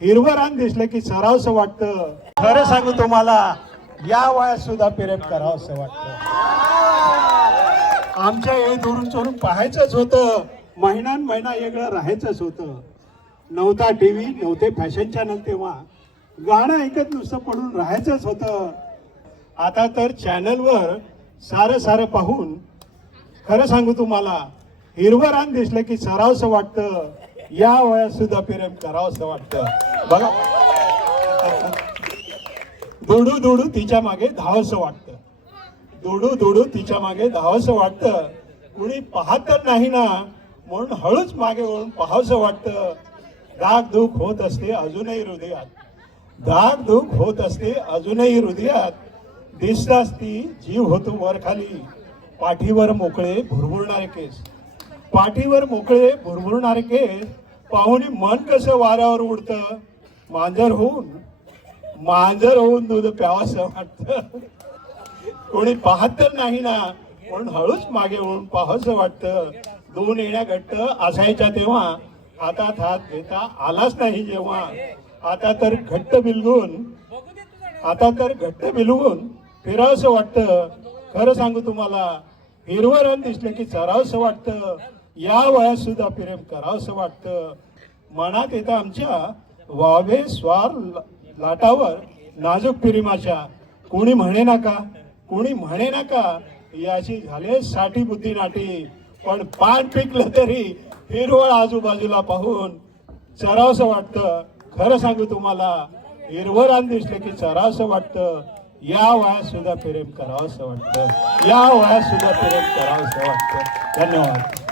हिरवं रान दिसलं की सरावसं वाटतं. खरं सांगू तुम्हाला या वयात सुद्धा प्रेम करावंसं वाटतं. आमच्या हे दुरून चोरून पाहायचंच होतं. महिन्यान महिना वेगळं राहायचंच होतं. नव्हता टी व्ही नव्हते फॅशन चॅनल तेव्हा. गाणं ऐकत नुसतं पडून राहायचंच होतं. आता तर चॅनलवर सारं सारं पाहून खरं सांगू तुम्हाला हिरवं रान दिसलं की सरावसं वाटतं. या वयात सुद्धा प्रेम करावंसं वाटतं. बघा. दुडू दोडू तिच्यामागे धावस वाटतं. दुडू दोडू तिच्यामागे धावस वाटतं. कुणी पाहत नाही ना म्हणून हळूच मागे वळून पाहावंसं वाटतं. दाग दुख होत असते अजूनही हृदयात. दाग दुख होत असते अजूनही हृदयात. दिसताच ती जीव होतो वर खाली पाठीवर मोकळे भुरभुरणारे केस. पाठीवर मोकळे भुरभुरणारे केस पाहुणी मन कसं वाऱ्यावर उडतं? मांजर होऊन मांजर होऊन दूध प्यावंसं वाटतं. कोणी पाहत तर नाही ना म्हणून हळूच मागे होऊन पाहावंसं वाटतं. दोन येण्या घट्ट असायच्या तेव्हा हातात हात घेता आलाच नाही जेव्हा. आता तर घट्ट बिलगून आता तर घट्ट बिलवून फिरावंसं वाटतं. खरं सांगू तुम्हाला हिरवं रन दिसलं की चरावंसं वाटतं. या वयात सुद्धा प्रेम करावंसं वाटतं. मनात येतं आमच्या वावे स्वार लाटावर नाजूक प्रेमाच्या. कोणी म्हणे नका कोणी म्हणे नका याची झाले साठी बुद्धी नाटी. पण पान पिकलं तरी हिरवळ आजूबाजूला पाहून चरावसं वाटतं. खरं सांगू तुम्हाला हिरवळ दिसलं की चरावसं वाटतं. या वयात सुद्धा प्रेम करावंसं वाटतं. या वयात सुद्धा प्रेम करावंसं वाटतं. धन्यवाद.